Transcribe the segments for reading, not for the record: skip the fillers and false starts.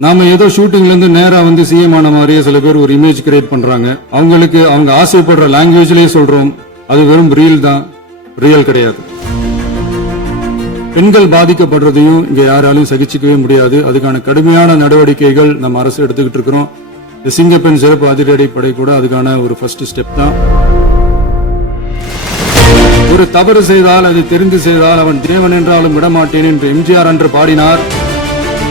நாம ஏதோ ஷூட்டிங்ல இருந்து நேரா வந்து சிஎம் ஆன மாதிரியே சில பேர் ஒரு இமேஜ் கிரியேட் பண்றாங்க. அவங்களுக்கு அவங்க ஆசைப்படுற லாங்குவேஜ்லயே சொல்றோம், அது வெறும் ரீல் தான், ரியல் கிடையாது. பெண்கள் பாதிக்கப்படுறதையும் இங்க யாராலும் சகிச்சுக்கவே முடியாது. அதுக்கான கடுமையான நடவடிக்கைகள் நம்ம அரசு எடுத்துக்கிட்டு இருக்கிறோம். சிங்கப்பெண் சிறப்பு அதிரடி படை கூட அதுக்கான ஒரு ஃபர்ஸ்ட் ஸ்டெப் தான். ஒரு தவறு செய்தால் அது தெரிந்து செய்தால் அவன் தேவன் என்றாலும் விடமாட்டேன் என்று எம்ஜிஆர் அன்று பாடினார்.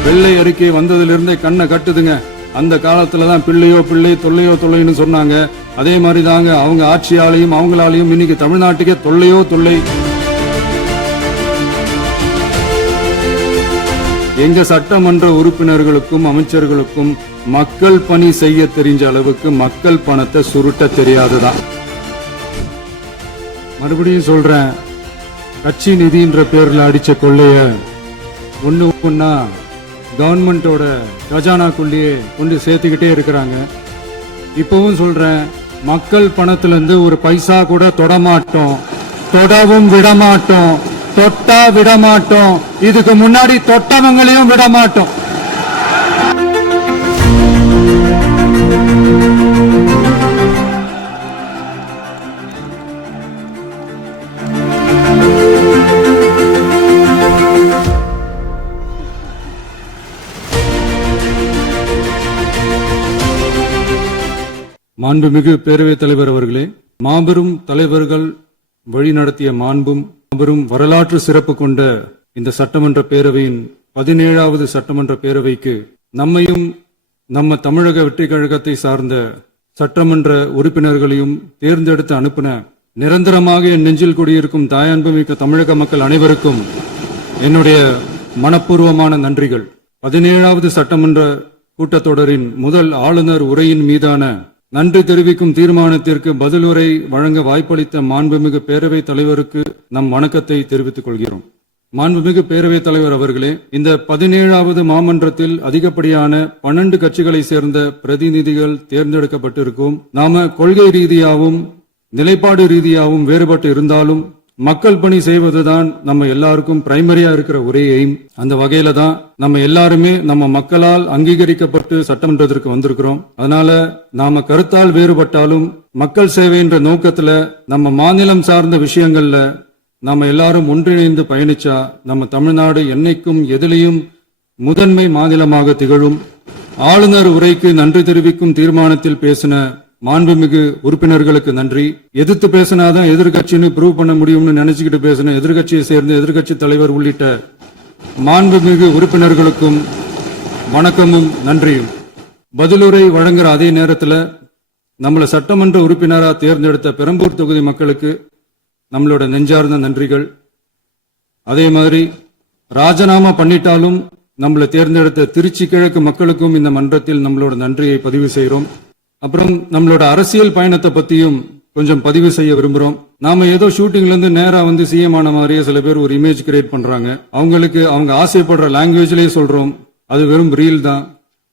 வெள்ளை அறிக்கை வந்ததிலிருந்தே கண்ணை கட்டுதுங்க. அந்த காலத்துலதான் பிள்ளையோ பிள்ளை தொல்லையோ தொல்லைன்னு சொன்னாங்க. அதே மாதிரி தாங்க அவங்க ஆட்சியாலையும் அவங்களாலையும் இன்னைக்கு தமிழ்நாட்டுக்கே தொல்லையோ தொல்லை. எங்க சட்டமன்ற உறுப்பினர்களுக்கும் அமைச்சர்களுக்கும் மக்கள் பணி செய்ய தெரிஞ்ச அளவுக்கு மக்கள் பணத்தை சுருட்ட தெரியாதுதான். மறுபடியும் சொல்றேன், கட்சி நிதின்ற பேர்ல அடிச்ச கொள்ளைய ஒன்னா கவர்மெண்டோட கஜானாக்குள்ளேயே கொண்டு சேர்த்துக்கிட்டே இருக்கிறாங்க. இப்பவும் சொல்றேன், மக்கள் பணத்திலிருந்து ஒரு பைசா கூட தொடமாட்டோம், தொடவும் விடமாட்டோம், தொட்டா விடமாட்டோம், இதுக்கு முன்னாடி தொட்டவங்களையும் விடமாட்டோம். மாண்புமிகு பேரவைத் தலைவர் அவர்களே, மாபெரும் தலைவர்கள் வழிநடத்திய மாண்பும் மாபெரும் வரலாற்று சிறப்பு கொண்ட இந்த சட்டமன்ற பேரவையின் 17வது சட்டமன்ற பேரவைக்கு நம்மையும் நம்ம தமிழக வெற்றி கழகத்தை சார்ந்த சட்டமன்ற உறுப்பினர்களையும் தேர்ந்தெடுத்து அனுப்பின நிரந்தரமாக என் நெஞ்சில் குடியிருக்கும் தாயன்புமிக்க தமிழக மக்கள் அனைவருக்கும் என்னுடைய மனப்பூர்வமான நன்றிகள். 17வது சட்டமன்ற கூட்டத்தொடரின் முதல் ஆளுநர் உரையின் மீதான நன்றி தெரிவிக்கும் தீர்மானத்திற்கு பதில் உரை வழங்க வாய்ப்பளித்த மாண்புமிகு பேரவைத் தலைவருக்கு நம் வணக்கத்தை தெரிவித்துக் கொள்கிறோம். மாண்புமிகு பேரவைத் தலைவர் அவர்களே, இந்த 17வது மாமன்றத்தில் அதிகப்படியான 12 கட்சிகளை சேர்ந்த பிரதிநிதிகள் தேர்ந்தெடுக்கப்பட்டிருக்கும். நாம கொள்கை ரீதியாகவும் நிலைப்பாடு ரீதியாகவும் வேறுபட்டு இருந்தாலும் மக்கள் பணி செய்வதுதான் நம்ம எல்லாருக்கும் பிரைமரியா இருக்கிற ஒரே எய்ம். அந்த வகையில தான் நம்ம எல்லாருமே நம்ம மக்களால் அங்கீகரிக்கப்பட்டு சட்டமன்றத்திற்கு வந்திருக்கிறோம். அதனால நாம கருத்தால் வேறுபட்டாலும் மக்கள் சேவை என்ற நோக்கத்துல நம்ம மாநிலம் சார்ந்த விஷயங்கள்ல நாம எல்லாரும் ஒன்றிணைந்து பயணிச்சா நம்ம தமிழ்நாடு என்னைக்கும் எதிலையும் முதன்மை மாநிலமாக திகழும். ஆளுநர் உரைக்கு நன்றி தெரிவிக்கும் தீர்மானத்தில் பேசின மாண்புமிகு உறுப்பினர்களுக்கு நன்றி. எதிர்த்து பேசினாதான் எதிர்கட்சின்னு ப்ரூவ் பண்ண முடியும்னு நினைச்சுக்கிட்டு பேசின எதிர்கட்சியை சேர்ந்த எதிர்கட்சி தலைவர் உள்ளிட்ட மாண்புமிகு உறுப்பினர்களுக்கும் வணக்கமும் நன்றியும். பதிலுரை வழங்குற அதே நேரத்தில் நம்மள சட்டமன்ற உறுப்பினராக தேர்ந்தெடுத்த பெரம்பூர் தொகுதி மக்களுக்கு நம்மளோட நெஞ்சார்ந்த நன்றிகள். அதே மாதிரி ராஜினாமா பண்ணிட்டாலும் நம்மளை தேர்ந்தெடுத்த திருச்சி கிழக்கு மக்களுக்கும் இந்த மன்றத்தில் நம்மளோட நன்றியை பதிவு செய்கிறோம். அப்புறம் நம்மளோட அரசியல் பயணத்தை பத்தியும் கொஞ்சம் பதிவு செய்ய விரும்புறோம். நாம ஏதோ ஷூட்டிங்ல இருந்து நேரா வந்து சிஎம் ஆன மாதிரியே சில பேர் ஒரு இமேஜ் கிரியேட் பண்றாங்க. அவங்களுக்கு அவங்க ஆசைப்படுற லாங்குவேஜ்லயே சொல்றோம், அது வெறும் ரீல் தான்,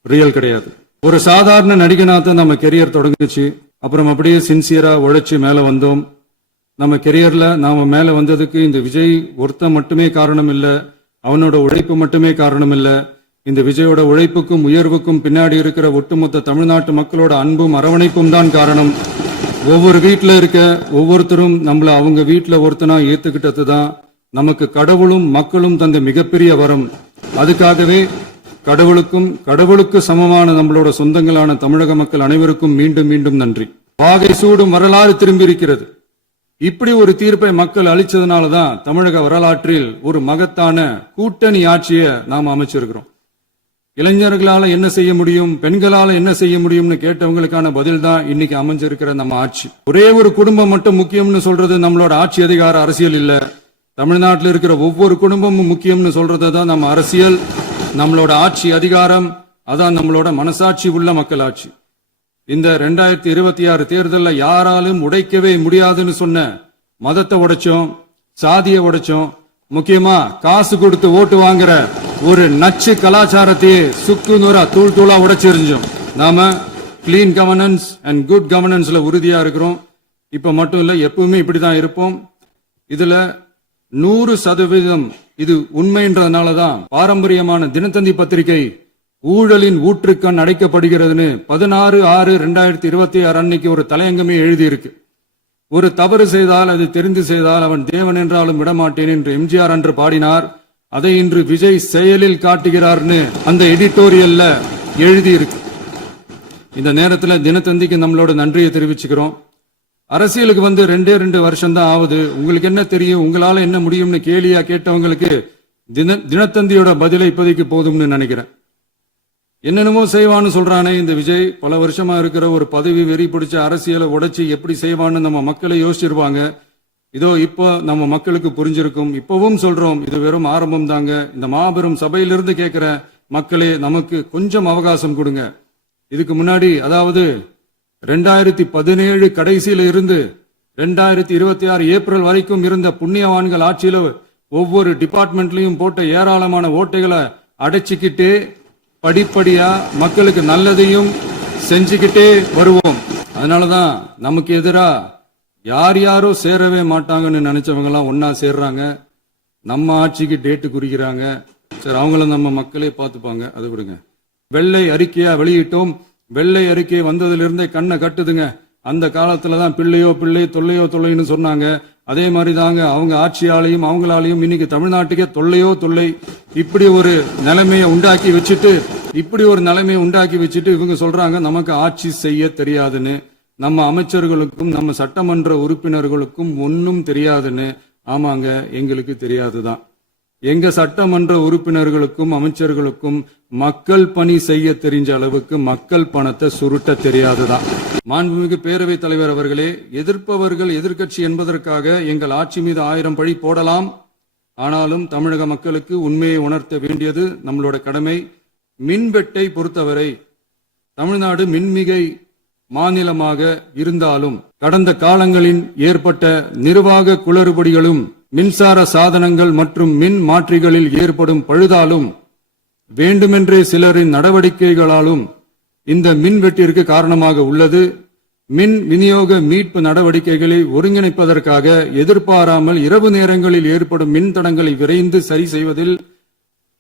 ரியல் கிடையாது. ஒரு சாதாரண நடிகனாத்தான் நம்ம கெரியர் தொடங்குச்சு. அப்புறம் அப்படியே சின்சியரா உழைச்சு மேல வந்தோம். நம்ம கெரியர்ல நாம மேல வந்ததுக்கு இந்த விஜய் ஒருத்தன் மட்டுமே காரணம் இல்ல, அவனோட உழைப்பு மட்டுமே காரணம் இல்ல. இந்த விஜயோட உழைப்புக்கும் உயர்வுக்கும் பின்னாடி இருக்கிற ஒட்டுமொத்த தமிழ்நாட்டு மக்களோட அன்பும் அரவணைப்பும் தான் காரணம். ஒவ்வொரு வீட்டுல இருக்க ஒவ்வொருத்தரும் நம்மள அவங்க வீட்டுல ஒருத்தனா ஏத்துக்கிட்டது தான் நமக்கு கடவுளும் மக்களும் தந்த மிகப்பெரிய வரம். அதுக்காகவே கடவுளுக்கு சமமான நம்மளோட சொந்தங்களான தமிழக மக்கள் அனைவருக்கும் மீண்டும் மீண்டும் நன்றி. வாகை சூடும் வரலாறு திரும்பி இருக்கிறது. இப்படி ஒரு தீர்ப்பை மக்கள் அளிச்சதுனாலதான் தமிழக வரலாற்றில் ஒரு மகத்தான கூட்டணி ஆட்சியை நாம் அமைச்சிருக்கிறோம். இளைஞர்களால என்ன செய்ய முடியும், பெண்களால என்ன செய்ய முடியும்னு கேட்டவங்களுக்கான பதில் தான் இன்னைக்கு அமைஞ்சிருக்கிற நம்ம ஆட்சி. ஒரே ஒரு குடும்பம் மட்டும் முக்கியம்னு சொல்றது நம்மளோட ஆட்சி அதிகார அரசியல் இல்ல. தமிழ்நாட்டில் இருக்கிற ஒவ்வொரு குடும்பமும் முக்கியம்னு சொல்றதுதான் நம்ம அரசியல், நம்மளோட ஆட்சி அதிகாரம், அதான் நம்மளோட மனசாட்சி உள்ள மக்களாட்சி. இந்த 2026 தேர்தலில் யாராலும் உடைக்கவே முடியாதுன்னு சொன்ன மதத்தை உடைச்சோம், சாதியை உடைச்சோம், முக்கியமா காசு கொடுத்து ஓட்டு வாங்குற ஒரு நச்சு கலாச்சாரத்தையே சுக்கு நூறா தூள் தூளா உடைச்சிருந்தோம். நாம கிளீன் கவர்னன்ஸ் அண்ட் குட் கவர்னன்ஸ்ல உறுதியா இருக்கிறோம். இப்ப மட்டும் இல்ல, எப்பவுமே இப்படிதான் இருப்போம். இதுல 100% இது உண்மைன்றதுனாலதான் பாரம்பரியமான தினத்தந்தி பத்திரிகை ஊழலின் ஊற்றுக்கண் அடைக்கப்படுகிறதுன்னு 16/6/2026 அன்னைக்கு ஒரு தலையங்கமே எழுதியிருக்கு. ஒரு தவறு செய்தால் அது தெரிந்து செய்தால் அவன் தேவன் என்றாலும் விடமாட்டேன் என்று எம்ஜிஆர் அன்று பாடினார். அதை இன்று விஜய் செயலில் காட்டுகிறார்னு அந்த எடிட்டோரியல்ல எழுதியிருக்கு. இந்த நேரத்தில் தினத்தந்திக்கு நம்மளோட நன்றியை தெரிவிச்சுக்கிறோம். அரசியலுக்கு வந்து 2 வருஷம் தான் ஆகுது. உங்களுக்கு என்ன தெரியும், உங்களால என்ன முடியும்னு கேலியா கேட்டவங்களுக்கு தினத்தந்தியோட பதிலை இப்போதைக்கு போதும்னு நினைக்கிறேன். என்னென்னமோ செய்வான்னு சொல்றானே இந்த விஜய், பல வருஷமா இருக்கிற ஒரு பதவி வெறி பிடிச்ச அரசியலை உடைச்சி எப்படி செய்வான்னு நம்ம மக்களை யோசிச்சிருவாங்க. இதோ இப்போ நம்ம மக்களுக்கு புரிஞ்சிருக்கும். இப்பவும் சொல்றோம், இது வெறும் ஆரம்பம் தாங்க. இந்த மாபெரும் சபையிலிருந்து கேட்கிற மக்களே, நமக்கு கொஞ்சம் அவகாசம் கொடுங்க. இதுக்கு முன்னாடி, அதாவது 2017 கடைசியில இருந்து 2026 ஏப்ரல் வரைக்கும் இருந்த புண்ணியவான்கள் ஆட்சியில ஒவ்வொரு டிபார்ட்மெண்ட்லயும் போட்ட ஏராளமான ஓட்டைகளை அடைச்சிக்கிட்டே படிப்படியா மக்களுக்கு நல்லதையும் செஞ்சுக்கிட்டே வருவோம். அதனாலதான் நமக்கு எதிரா யாரோ சேரவே மாட்டாங்கன்னு நினைச்சவங்க எல்லாம் ஒன்னா சேர்றாங்க. நம்ம ஆட்சிக்கு டேட்டு குறிக்கிறாங்க. சரி, அவங்கள நம்ம மக்களே பார்த்துப்பாங்க, அதை விடுங்க. வெள்ளை அறிக்கையா வெளியிட்டோம். வெள்ளை அறிக்கை வந்ததிலிருந்தே கண்ணை கட்டுதுங்க. அந்த காலத்துலதான் பிள்ளையோ பிள்ளை தொல்லையோ தொல்லைன்னு சொன்னாங்க. அதே மாதிரி தாங்க அவங்க ஆட்சியாலையும் அவங்களாலையும் இன்னைக்கு தமிழ்நாட்டுக்கே தொல்லையோ தொல்லை. இப்படி ஒரு நிலைமையை உண்டாக்கி வச்சுட்டு இவங்க சொல்றாங்க நமக்கு ஆட்சி செய்ய தெரியாதுன்னு. நம்ம அமைச்சர்களுக்கும் நம்ம சட்டமன்ற உறுப்பினர்களுக்கும் ஒன்னும் தெரியாதுன்னு. ஆமாங்க, எங்களுக்கு தெரியாதுதான். எங்க சட்டமன்ற உறுப்பினர்களுக்கும் அமைச்சர்களுக்கும் மக்கள் பணி செய்ய தெரிஞ்ச அளவுக்கு மக்கள் பணத்தை சுருட்ட தெரியாதுதான். மாண்புமிகு பேரவைத் தலைவர் அவர்களே, எதிர்ப்பவர்கள் எதிர்க்கட்சி என்பதற்காக எங்கள் ஆட்சி மீது 1000 பழி போடலாம். ஆனாலும் தமிழக மக்களுக்கு உண்மையை உணர்த்த வேண்டியது நம்மளோட கடமை. மின்வெட்டை பொறுத்தவரை தமிழ்நாடு மின்மிகை மாநிலமாக இருந்தாலும் கடந்த காலங்களில் ஏற்பட்ட நிர்வாக குளறுபடிகளும் மின்சார சாதனங்கள் மற்றும் மின் மாற்றிகளில் ஏற்படும் பழுதாலும் வேண்டுமென்றே சிலரின் நடவடிக்கைகளாலும் இந்த மின்வெட்டிற்கு காரணமாக உள்ளது. மின் விநியோக மீட்பு நடவடிக்கைகளை ஒருங்கிணைப்பதற்காக எதிர்பாராமல் இரவு நேரங்களில் ஏற்படும் மின் தடங்களை விரைந்து சரி செய்வதில்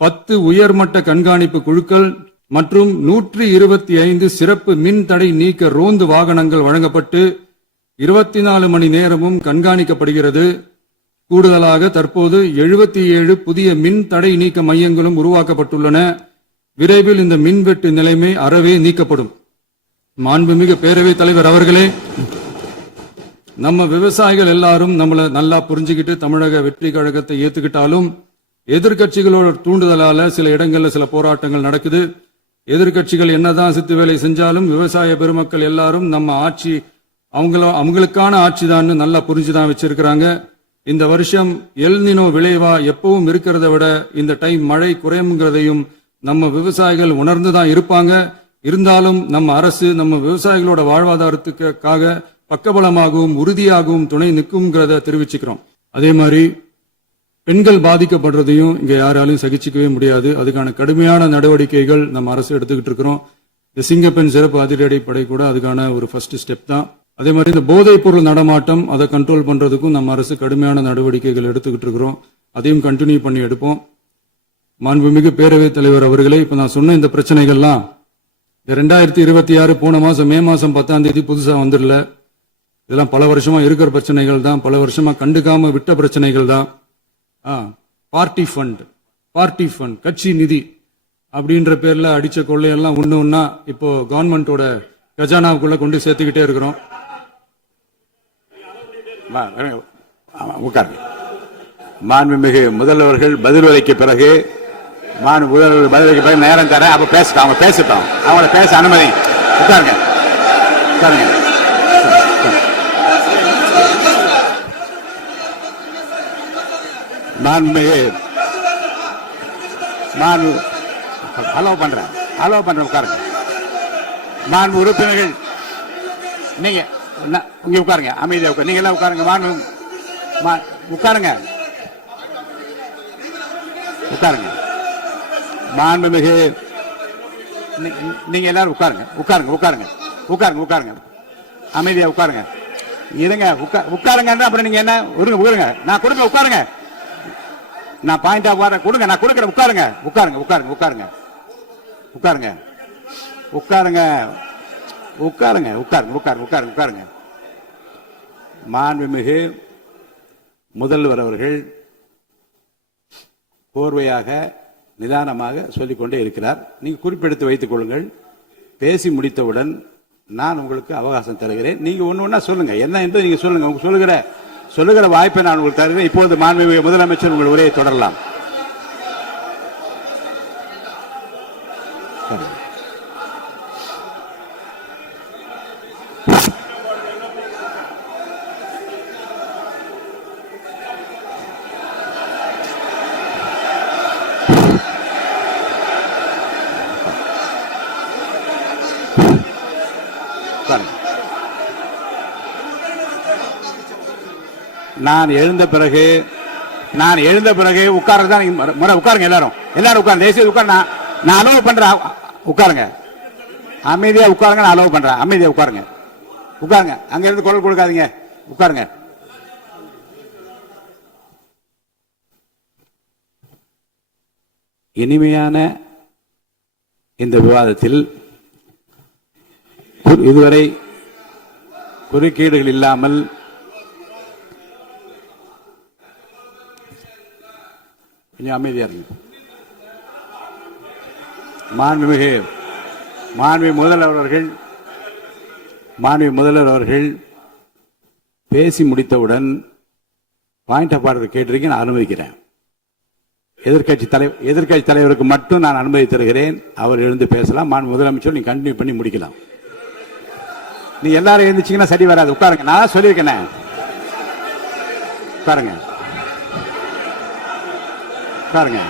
10 உயர்மட்ட கண்காணிப்பு குழுக்கள் மற்றும் 125 சிறப்பு மின் தடை நீக்க ரோந்து வாகனங்கள் வழங்கப்பட்டு 24 மணி நேரமும் கண்காணிக்கப்படுகிறது. கூடுதலாக தற்போது 77 புதிய மின் தடை நீக்க மையங்களும் உருவாக்கப்பட்டுள்ளன. விரைவில் இந்த மின்வெட்டு நிலைமை அறவே நீக்கப்படும். மாண்புமிகு பேரவைத் தலைவர் அவர்களே, நம்ம விவசாயிகள் எல்லாரும் நம்மள நல்லா புரிஞ்சுக்கிட்டு தமிழக வெற்றி கழகத்தை ஏத்துக்கிட்டாலும் எதிர்கட்சிகளோட தூண்டுதலால சில இடங்கள்ல சில போராட்டங்கள் நடக்குது. எதிர்கட்சிகள் என்னதான் சித்து வேலை செஞ்சாலும் விவசாய பெருமக்கள் எல்லாரும் நம்ம ஆட்சி அவங்களுக்கான ஆட்சி தான் நல்லா புரிஞ்சுதான் வச்சிருக்கிறாங்க. இந்த வருஷம் எல்னினோ விளைவா எப்பவும் இருக்கிறத விட இந்த டைம் மழை குறையுங்கிறதையும் நம்ம விவசாயிகள் உணர்ந்துதான் இருப்பாங்க. இருந்தாலும் நம்ம அரசு நம்ம விவசாயிகளோட வாழ்வாதாரத்துக்காக பக்கபலமாகவும் உறுதியாகவும் துணை நிற்கும்ங்கிறத தெரிவிச்சுக்கிறோம். அதே மாதிரி பெண்கள் பாதிக்கப்படுறதையும் இங்க யாராலையும் சகிச்சுக்கவே முடியாது. அதுக்கான கடுமையான நடவடிக்கைகள் நம்ம அரசு எடுத்துக்கிட்டு இருக்கிறோம். இந்த சிங்கப்பெண் சிறப்பு அதிரடி படை கூட அதுக்கான ஒரு ஃபர்ஸ்ட் ஸ்டெப் தான். அதே மாதிரி இந்த போதைப் பொருள் நடமாட்டம் அதை கண்ட்ரோல் பண்றதுக்கும் நம்ம அரசு கடுமையான நடவடிக்கைகள் எடுத்துக்கிட்டு இருக்கிறோம். அதையும் கண்டினியூ பண்ணி எடுப்போம். மாண்புமிகு பேரவைத் தலைவர் அவர்களே, இப்ப நான் சொன்ன இந்த பிரச்சனைகள்லாம் 2026 போன மாசம் மே மாசம் 10ஆம் தேதி புதுசா வந்துடல. இதெல்லாம் பல வருஷமா இருக்கிற பிரச்சனைகள் தான், பல வருஷமா கண்டுக்காம விட்ட பிரச்சனைகள் தான். பார்ட்டி ஃபண்ட் கட்சி நிதி அப்படின்ற பேர்ல அடிச்ச கொள்ளையெல்லாம் ஒண்ணு இப்போ கவர்மெண்டோட கஜானாவுக்குள்ள கொண்டு சேர்த்துக்கிட்டே இருக்கிறோம். மாண்புமிகு முதல்வர்கள் பதிலுரைக்கு பிறகு நேரம் தர அப்ப பேசட்டும், அவங்க பேசட்டும், அவங்கள பேச அனுமதி. உட்காருங்க. அலோவ் பண்றேன் உட்காருங்க. மாண்பு உறுப்பினர்கள் நீங்க இங்க உட்காருங்க, அமைதியா உட்காரு. நீங்க எல்லாம் உட்காருங்க. உட்காருங்க. மாண்புமிகு நீங்க எல்லாரும் உட்காருங்க. அமைதியா உட்காருங்க. இருங்க, உட்காருங்க. அப்புறம் நீங்க என்ன உட்காருங்க. நான் கொடுங்க, உட்காருங்க. நான் பாயிண்டா கொடுங்க, நான் கொடுக்குறேன். உட்காருங்க. உட்காருங்க உட்காருங்க உட்காருங்க உட்காருங்க உட்காருங்க உட்காருங்க உட்காருங்க. மாண்புமிகு முதல்வர் அவர்கள் கோர்வையாக நிதானமாக சொல்லிக்கொண்டே இருக்கிறார். நீங்க குறிப்பெடுத்து வைத்துக் கொள்ளுங்கள். பேசி முடித்தவுடன் நான் உங்களுக்கு அவகாசம் தருகிறேன். நீங்க ஒன்னு ஒன்னா சொல்லுங்க, என்ன என்று நீங்க சொல்லுங்க. உங்க சொல்லுகிற வாய்ப்பை நான் உங்களுக்கு தருகிறேன். இப்போது மாண்புமிகு முதலமைச்சர் உங்கள் உரையை தொடரலாம். நான் எழுந்த பிறகு உட்கார்றதுதான் முறை. உட்காருங்க எல்லாரும் உட்காருங்க. தேசிய உட்கார். நான் அலோவ் பண்றேன். உட்காருங்க, அமைதியா உட்காருங்க. நான் அலோவ் பண்றேன். அமைதியா உட்காருங்க. அங்க இருந்து குரல் கொடுக்காதீங்க. உட்காருங்க. இனிமையான இந்த விவாதத்தில் இதுவரை குறுக்கீடுகள் இல்லாமல் கொஞ்சம் அமைதியா இருக்கு. மாண்புமிகு முதல்வர் அவர்கள் பேசி முடித்தவுடன் பாயிண்ட் ஆஃப் ஆர்டர் கேட்டிருக்கேன். நான் அனுமதிக்கிறேன். எதிர்கட்சி தலைவருக்கு மட்டும் நான் அனுமதி தருகிறேன். அவர் எழுந்து பேசலாம். முதலமைச்சர் நீங்க கண்டினியூ பண்ணி முடிக்கலாம். நீ எல்லாரும் எழுந்துச்சீங்கன்னா சரி வராது. உட்காருங்க. நான் சொல்லியிருக்கேன். உட்காருங்க உட்காருங்க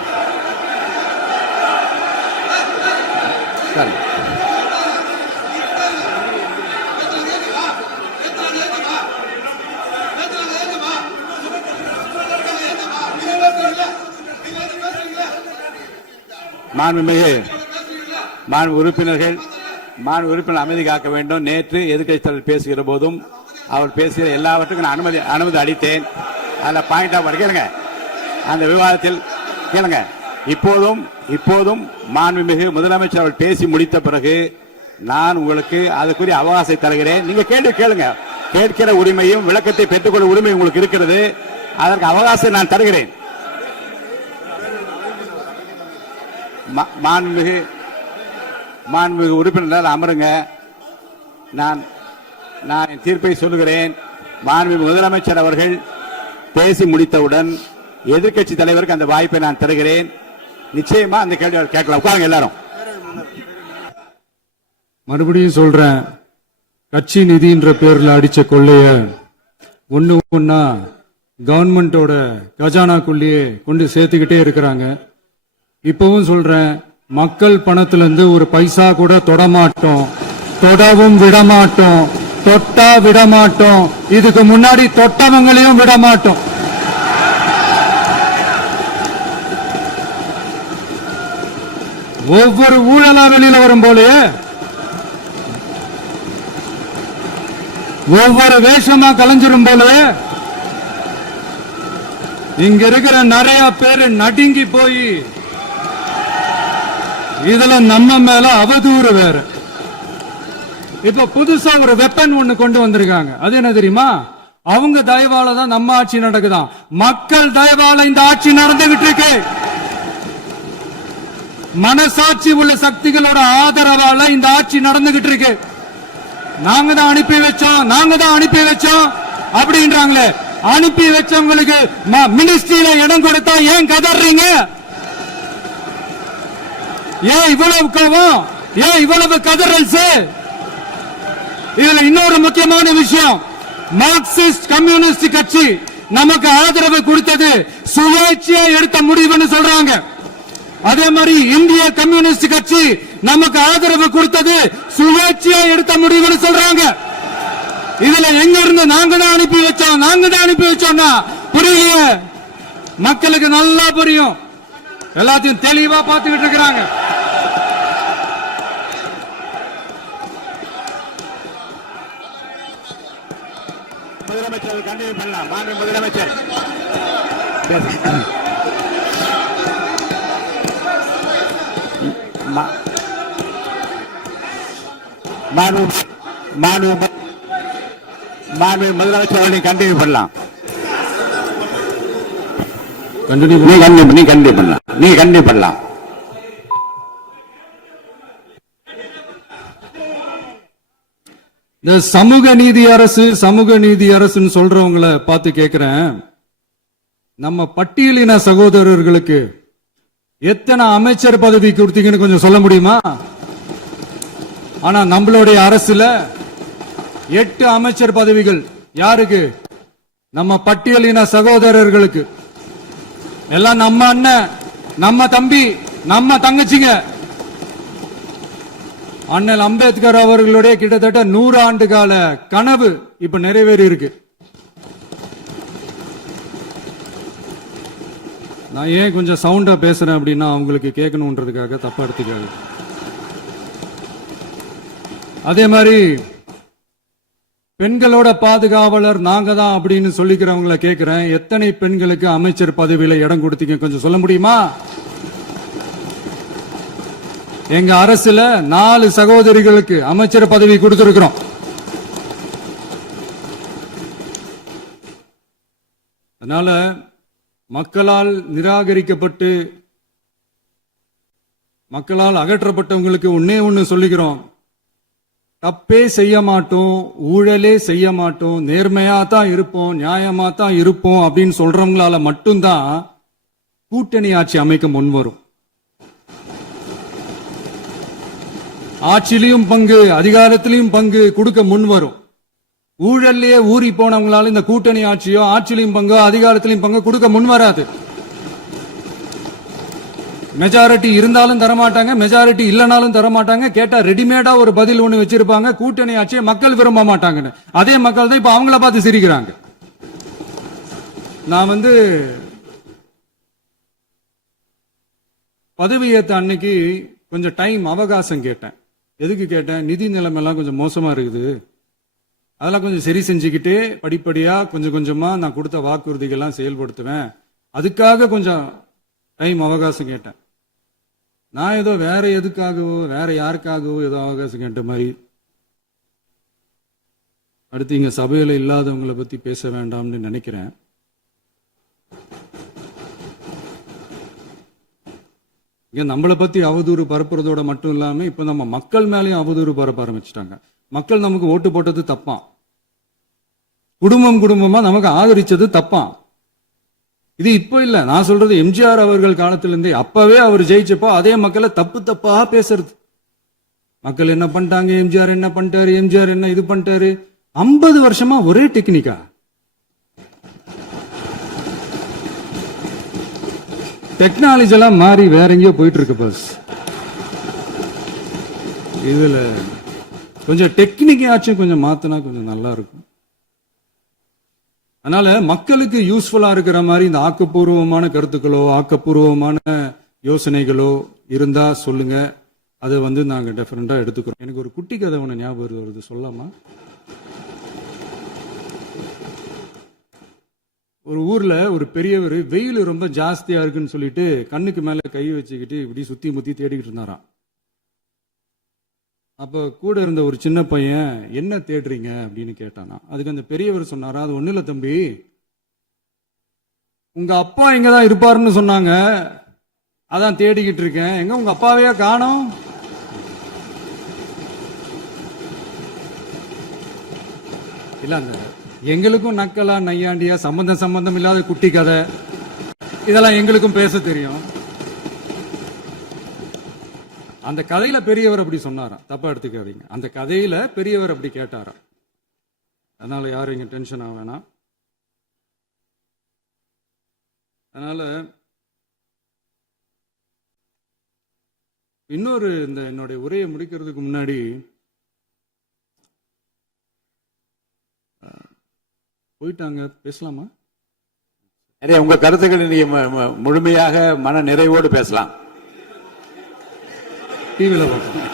உட்காருங்க. மாண்பு உறுப்பினர்கள் அமைதி காக்க வேண்டும். நேற்று எதிர்க்கட்சி தலைவர் பேசுகிற போதும் அவர் பேசுகிற எல்லாவற்றுக்கும் நான் அனுமதி அளித்தேன். அதில் பாயிண்ட் ஆஃப் கேளுங்க. அந்த விவாதத்தில் கேளுங்க. இப்போதும் மாண்புமிகு முதலமைச்சர் அவர்கள் பேசி முடித்த பிறகு நான் உங்களுக்கு அதுக்குரிய அவகாசத்தை தருகிறேன். நீங்க கேள்வி கேளுங்க. கேட்கிற உரிமையும் விளக்கத்தை பெற்றுக்கொள்ள உரிமை உங்களுக்கு இருக்கிறது. அதற்கு அவகாசத்தை நான் தருகிறேன். மாண்புமிகு உறுப்பினர் அமருங்க. நான் என் தீர்ப்பை சொல்லுகிறேன். மாண்புமிகு முதலமைச்சர் அவர்கள் பேசி முடித்தவுடன் எதிர்க்கட்சி தலைவருக்கு அந்த வாய்ப்பை நான் தருகிறேன். நிச்சயமா அந்த கேள்வி கேட்கலாம். உட்காருங்க எல்லாரும். மறுபடியும் சொல்றேன், கட்சி நிதின்ற பேர்ல அடிச்ச கொள்ளைய ஒன்னா கவர்மெண்டோட கஜானாக்குள்ளேயே கொண்டு சேர்த்துக்கிட்டே இருக்கிறாங்க. இப்பவும் சொல்றேன், மக்கள் பணத்துல இருந்து ஒரு பைசா கூட தொடமாட்டோம், தொடவும் விடமாட்டோம், தொட்டா விடமாட்டோம். இதுக்கு முன்னாடி தொட்டவங்களையும் விடமாட்டோம். ஒவ்வொரு ஊழலா வெளியில வரும் போலயே ஒவ்வொரு வேஷமா கலைஞ்சிரும் போலவே இங்க இருக்கிற நிறைய பேரு நடுங்கி போய் இதுல நம்ம மேல அவதூறு வேற. இப்ப புதுசா ஒரு வெப்பன் ஒண்ணு கொண்டு வந்திருக்காங்க. அது என்ன தெரியுமா? அவங்க தயவால தான் நம்ம ஆட்சி நடக்குதாம். மக்கள் தயவால இந்த ஆட்சி நடந்துகிட்டு இருக்கு. மனசாட்சி உள்ள சக்திகளோட ஆதரவால இந்த ஆட்சி நடந்துகிட்டு இருக்கு. நாங்க தான் அனுப்பி வச்சோம் அப்படின்றாங்களே. அனுப்பி வச்சவங்களுக்கு மினிஸ்ட்ரியில இடம் கொடுத்தா ஏன் கதறீங்க? ஏன் இவ்வளவு கோவம்? ஏன் இவ்வளவு கதறல்ஸ்? இதுல இன்னொரு முக்கியமான விஷயம், மார்க்சிஸ்ட் கம்யூனிஸ்ட் கட்சி நமக்கு ஆதரவு கொடுத்தது சுயேட்சையா எடுத்த முடிவுன்னு சொல்றாங்க. அதே மாதிரி இந்திய கம்யூனிஸ்ட் கட்சி நமக்கு ஆதரவு கொடுத்தது சுயேட்சையா எடுத்த முடிவுன்னு சொல்றாங்க. இதுல எங்க இருந்து நாங்க தான் அனுப்பி வச்சோம்னா புரியல. மக்களுக்கு நல்லா புரியும். எல்லாத்தையும் தெளிவா பார்த்துக்கிட்டு இருக்கிறாங்க. முதலமைச்சர் கண்டினியூ பண்ணலாம். மாண்பு முதலமைச்சர் மாண்பு மாண்பு மாண்பு முதலமைச்சர் அவர்களை கண்டினியூ பண்ணலாம். நீ கண்டினியூ பண்ணலாம். இந்த சமூக நீதி அரசுன்னு சொல்றவங்களை பார்த்து கேட்கிறேன், நம்ம பட்டியலின சகோதரர்களுக்கு எத்தனை அமைச்சர் பதவி கொடுத்தீங்கன்னு கொஞ்சம் சொல்ல முடியுமா? ஆனா நம்மளுடைய அரசுல 8 அமைச்சர் பதவிகள் யாருக்கு? நம்ம பட்டியலின சகோதரர்களுக்கு. எல்லாம் நம்ம அண்ணன், நம்ம தம்பி, நம்ம தங்கச்சிங்க. அண்ணல் அம்பேத்கர் அவர்களுடைய கிட்டத்தட்ட 100 ஆண்டு கால கனவு இப்ப நிறைவேறி இருக்கு. நான் ஏன் கொஞ்சம் சவுண்டா பேசுறேன் அப்படின்னா அவங்களுக்கு கேட்கணும்ன்றதுக்காக, தப்பா எடுத்துக்காது. அதே மாதிரி பெண்களோட பாதுகாவலர் நாங்க தான் அப்படின்னு சொல்லிக்கிறவங்களை கேட்கிறேன், எத்தனை பெண்களுக்கு அமைச்சர் பதவியில இடம் கொடுத்தீங்க கொஞ்சம் சொல்ல முடியுமா? எங்க அரசுல 4 சகோதரிகளுக்கு அமைச்சர் பதவி கொடுத்திருக்கிறோம். அதனால மக்களால் நிராகரிக்கப்பட்டு மக்களால் அகற்றப்பட்டவங்களுக்கு ஒண்ணு சொல்லிக்கிறோம், தப்பே செய்ய மாட்டோம், ஊழலே செய்ய மாட்டோம், நேர்மையா தான் இருப்போம், நியாயமா தான் இருப்போம் அப்படின்னு சொல்றவங்களால மட்டும்தான் கூட்டணி ஆட்சி அமைக்க முன்வரும். ஆட்சியிலையும் பங்கு, அதிகாரத்திலையும் பங்கு கொடுக்க முன்வரும். ஊழல்லையே ஊறி போனவங்களால இந்த கூட்டணி ஆட்சியோ ஆட்சியிலையும் பங்கோ அதிகாரத்திலையும் பங்கு கொடுக்க முன்வராது. மெஜாரிட்டி இருந்தாலும் தரமாட்டாங்க, மெஜாரிட்டி இல்லைனாலும் தரமாட்டாங்க. கேட்டா ரெடிமேடா ஒரு பதில் ஒண்ணு வச்சிருப்பாங்க, கூட்டணி ஆட்சியை மக்கள் விரும்ப மாட்டாங்கன்னு. அதே மக்கள் தான் இப்ப அவங்கள பார்த்து சிரிக்கிறாங்க. நான் பதவி ஏத்த அன்னைக்கு கொஞ்சம் டைம் அவகாசம் கேட்டேன். எதுக்கு கேட்டேன்? நிதி நிலைமைலாம் கொஞ்சம் மோசமா இருக்குது, அதெல்லாம் கொஞ்சம் சரி செஞ்சுக்கிட்டு படிப்படியா கொஞ்சம் கொஞ்சமா நான் கொடுத்த வாக்குறுதிகள்லாம் செயல்படுத்துவேன், அதுக்காக கொஞ்சம் டைம் அவகாசம் கேட்டேன். நான் ஏதோ வேற எதுக்காகவோ வேற யாருக்காகவோ ஏதோ அவகாசம் கேட்ட மாதிரி. அடுத்து இங்க சபையில இல்லாதவங்களை பத்தி பேச வேண்டாம்னு நினைக்கிறேன். இங்க நம்மளை பத்தி அவதூறு பரப்புறதோட மட்டும் இல்லாம இப்ப நம்ம மக்கள் மேலேயும் அவதூறு பரப்ப ஆரம்பிச்சுட்டாங்க. மக்கள் நமக்கு ஓட்டு போட்டது தப்பா, குடும்பமா நமக்கு ஆதரிச்சது தப்பா. இது இப்ப இல்ல, நான் சொல்றது எம்ஜிஆர் அவர்கள் காலத்திலிருந்தே. அப்பவே அவர் ஜெயிச்சப்போ அதே மக்களை தப்பா பேசுறது. மக்கள் என்ன பண்ணிட்டாங்க, எம்ஜிஆர் என்ன பண்ணிட்டாரு, எம்ஜிஆர் என்ன இது பண்ணிட்டாரு. 50 வருஷமா ஒரே டெக்னிக்கா. டெக்னாலஜி எல்லாம் மாறி வேற எங்கேயோ போயிட்டு இருக்கு பஸ். இதுல கொஞ்சம் டெக்னிக்காச்சும் கொஞ்சம் மாத்தினா கொஞ்சம் நல்லா இருக்கும். அதனால மக்களுக்கு யூஸ்ஃபுல்லா இருக்கிற மாதிரி இந்த ஆக்கப்பூர்வமான கருத்துக்களோ ஆக்கப்பூர்வமான யோசனைகளோ இருந்தா சொல்லுங்க, அதை நாங்க டெஃபரெண்டா எடுத்துக்கிறோம். எனக்கு ஒரு குட்டி கதை ஒன்று ஞாபகம் வருது, சொல்லாமா? ஒரு ஊர்ல ஒரு பெரியவர் வெயில் ரொம்ப ஜாஸ்தியா இருக்குன்னு சொல்லிட்டு கண்ணுக்கு மேல கை வச்சுக்கிட்டு இப்படி சுத்தி முத்தி தேடிக்கிட்டு இருந்தாராம். அப்ப கூட இருந்த ஒரு சின்ன பையன், என்ன தேடுறீங்க அப்படின்னு கேட்டானா. அதுக்கு அந்த பெரியவர் சொன்னாரா, அது ஒண்ணு இல்ல தம்பி, உங்க அப்பா இங்கதான் இருப்பாருன்னு சொன்னாங்க, அதான் தேடிக்கிட்டு இருக்கேன். எங்க உங்க அப்பாவையா காணோம்? இல்ல, அந்த எங்களுக்கும் நக்கலா நையாண்டியா சம்பந்தம் இல்லாத குட்டி கதை இதெல்லாம் எங்களுக்கும் பேச தெரியும். அந்த கதையில பெரியவர் அப்படி சொன்னாராம், தப்பா எடுத்துக்காதீங்க. அந்த கதையில பெரியவர் அப்படி கேட்டாராம். அதனால யாரும் இங்க டென்ஷன் ஆக வேணாம். அதனால இன்னொரு இந்த என்னுடைய உரையை முடிக்கிறதுக்கு முன்னாடி போயிட்டாங்க, பேசலாமா? உங்க கருத்துக்களை நீங்க முழுமையாக மன நிறைவோடு பேசலாம். டிவியில பார்க்கலாம்.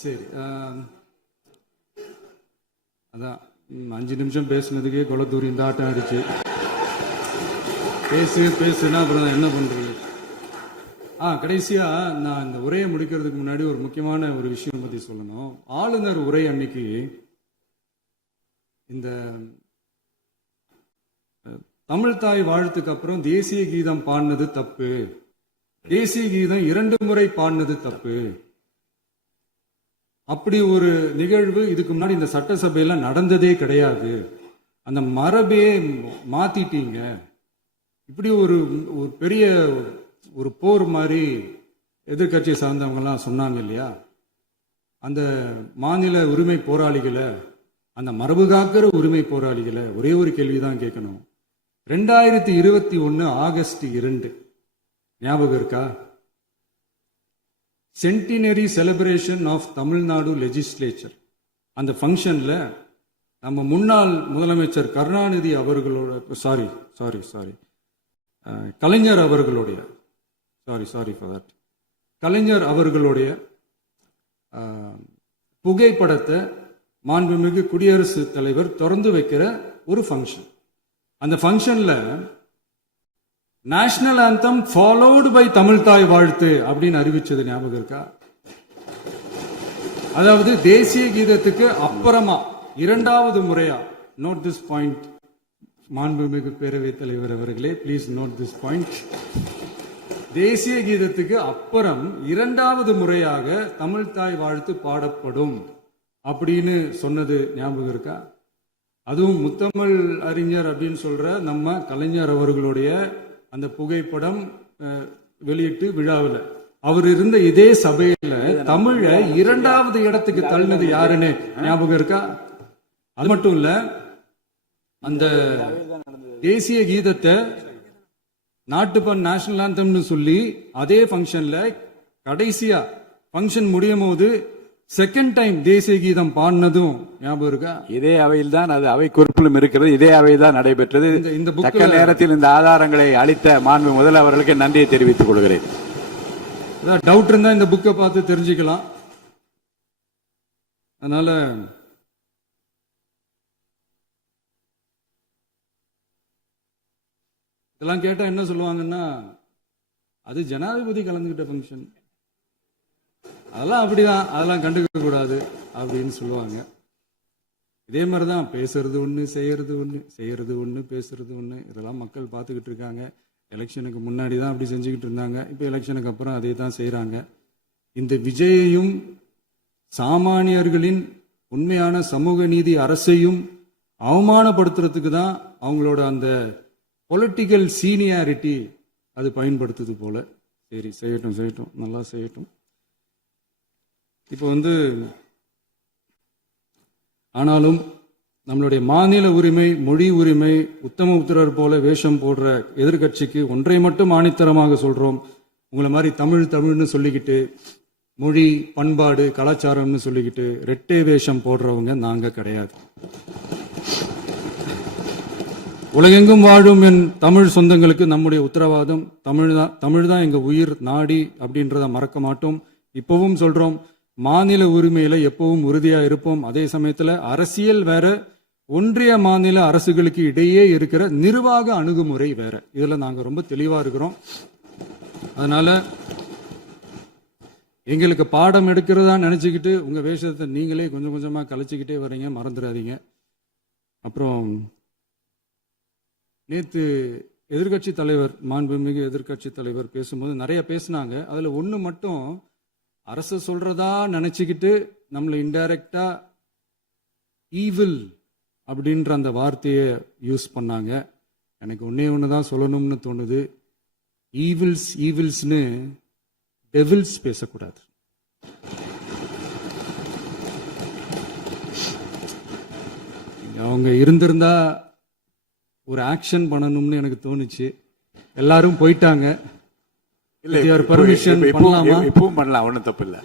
சரி, அதான் 5 நிமிஷம் பேசுனதுக்கே கொலத்தூரி இந்த ஆட்டம் ஆயிடுச்சு. பேசுனா அப்புறம் என்ன பண்றது? கடைசியா நான் இந்த உரையை முடிக்கிறதுக்கு முன்னாடி ஒரு முக்கியமான ஒரு விஷயம் பத்தி சொல்லணும். ஆளுநர் உரை அன்னைக்கு இந்த தமிழ் தாய் வாழ்த்துக்கு அப்புறம் தேசிய கீதம் பாடினது தப்பு, தேசிய கீதம் 2 முறை பாடினது தப்பு, அப்படி ஒரு நிகழ்வு இதுக்கு முன்னாடி இந்த சட்டசபையில நடந்ததே கிடையாது, அந்த மரபே மாத்திட்டீங்க, இப்படி ஒரு பெரிய ஒரு போர் மாதிரி எதிர்கட்சியை சார்ந்தவங்க எல்லாம் சொன்னாங்க இல்லையா. அந்த மாநில உரிமை போராளிகளை, அந்த மரபு காக்கிற உரிமை போராளிகளை ஒரே ஒரு கேள்விதான் கேட்கணும். 2021 ஆகஸ்ட் 2 ஞாபகம் இருக்கா? Centenary celebration of Tamil Nadu legislature. அந்த ஃபங்க்ஷன்ல நம்ம முன்னாள் முதலமைச்சர் கருணாநிதி அவர்களோட கலைஞர் அவர்களுடைய கலைஞர் அவர்களுடைய புகைப்படத்தை மாண்புமிகு குடியரசுத் தலைவர் திறந்து வைக்கிற ஒரு ஃபங்க்ஷன். அந்த ஃபங்க்ஷன்ல national anthem followed by Tamil Thai Vazhthu அப்படின்னு அறிவிச்சது ஞாபகம் இருக்கா? அதாவது தேசிய கீதத்துக்கு அப்புறமா 2வது முறையா, நோட் திஸ் பாயிண்ட் மாண்புமிகு பேரவைத் தலைவர் அவர்களே, பிளீஸ் நோட் திஸ் பாயிண்ட். தேசிய கீதத்துக்கு அப்புறம் 2வது முறையாக தமிழ் தாய் வாழ்த்து பாடப்படும் அப்படின்னு சொன்னது ஞாபகம் இருக்கா? அதுவும் முத்தமிழ் அறிஞர் அப்படின்னு சொல்ற நம்ம கலைஞர் அவர்களுடைய அந்த புகைப்படம் வெளியிட்டு விழாவில் அவர் இருந்த இதே சபையில தமிழ 2வது இடத்துக்கு தள்ளினது யாருன்னு ஞாபகம் இருக்கா? அது மட்டும் இல்ல, அந்த தேசிய கீதத்தை நாட்டுப்பண் நேஷனல் ஆந்தம்னு சொல்லி அதே ஃபங்க்ஷன்ல கடைசியா ஃபங்க்ஷன் முடியும் போது செகண்ட் டைம் தேசிய கீதம் பாடினதும் ஞாபகம் இருக்கா? இதே அவையில் தான், அது அவை குறிப்பிலும் இருக்கிறது, இதே அவையில் தான் நடைபெற்றது. இந்த தக்க நேரத்தில் இந்த ஆதாரங்களை அளித்த மாண்பு முதல் அவர்களுக்கு நன்றியை தெரிவித்துக் கொள்கிறேன். டவுட் இருந்தா இந்த புக்கை பார்த்து தெரிஞ்சுக்கலாம். அதனால இதெல்லாம் கேட்டா என்ன சொல்லுவாங்கன்னா, அது ஜனாதிபதி கலந்துகிட்ட ஃபங்க்ஷன், அதெல்லாம் அப்படிதான், அதெல்லாம் கண்டுக்க கூடாது அப்படின்னு சொல்லுவாங்க. இதே மாதிரிதான் பேசுறது ஒண்ணு, செய்யறது ஒண்ணு, பேசுறது ஒண்ணு. இதெல்லாம் மக்கள் பார்த்துக்கிட்டு இருக்காங்க. எலெக்ஷனுக்கு முன்னாடி தான் அப்படி செஞ்சுக்கிட்டு இருந்தாங்க, இப்ப எலெக்ஷனுக்கு அப்புறம் அதே தான் செய்யறாங்க. இந்த விஜயையும் சாமானியர்களின் உண்மையான சமூக நீதி அரசையும் அவமானப்படுத்துறதுக்கு தான் அவங்களோட அந்த பொலிட்டிக்கல் சீனியாரிட்டி அது பயன்படுத்துது போல. சரி, செய்யட்டும், நல்லா செய்யட்டும். இப்போ ஆனாலும் நம்மளுடைய மாநில உரிமை, மொழி உரிமை, உத்தமபுத்திரர் போல வேஷம் போடுற எதிர்கட்சிக்கு ஒன்றை மட்டும் ஆணித்தரமாக சொல்றோம். உங்களை மாதிரி தமிழ்னு சொல்லிக்கிட்டு, மொழி, பண்பாடு, கலாச்சாரம்னு சொல்லிக்கிட்டு ரெட்டை வேஷம் போடுறவங்க நாங்க கிடையாது. உலகெங்கும் வாழும் என் தமிழ் சொந்தங்களுக்கு நம்முடைய உத்தரவாதம் தமிழ் தான் எங்க உயிர் நாடி அப்படின்றத மறக்க மாட்டோம். இப்பவும் சொல்றோம், மாநில உரிமையில எப்பவும் உறுதியா இருப்போம். அதே சமயத்துல அரசியல் வேற, ஒன்றிய மாநில அரசுகளுக்கு இடையே இருக்கிற நிர்வாக அணுகுமுறை வேற. இதுல நாங்க ரொம்ப தெளிவா இருக்கிறோம். அதனால எங்களுக்கு பாடம் எடுக்கிறதா நினைச்சுக்கிட்டு உங்க வேஷத்தை நீங்களே கொஞ்சம் கொஞ்சமா கலைச்சிக்கிட்டே வர்றீங்க, மறந்துடாதீங்க. அப்புறம் நேத்து எதிர்கட்சி தலைவர், மாண்புமிகு எதிர்கட்சி தலைவர் பேசும்போது நிறைய பேசினாங்க. அதுல ஒண்ணு மட்டும் அரசு சொல்றதா நினைச்சுக்கிட்டு நம்மளை இன்டைரக்டா ஈவில் அப்படின்ற அந்த வார்த்தையை யூஸ் பண்ணாங்க. எனக்கு ஒண்ணுதான் சொல்லணும்னு தோணுது. ஈவில்ஸ்னு டெவில்ஸ் பேசக்கூடாது. அவங்க இருந்திருந்தா ஒரு ஆக்ஷன் பண்ணணும்னு எனக்கு தோணுச்சு. எல்லாரும் போயிட்டாங்க. பர்மிஷன் பண்ணலாமா? இப்பவும் பண்ணலாம், ஒன்றும் தப்பு இல்லை.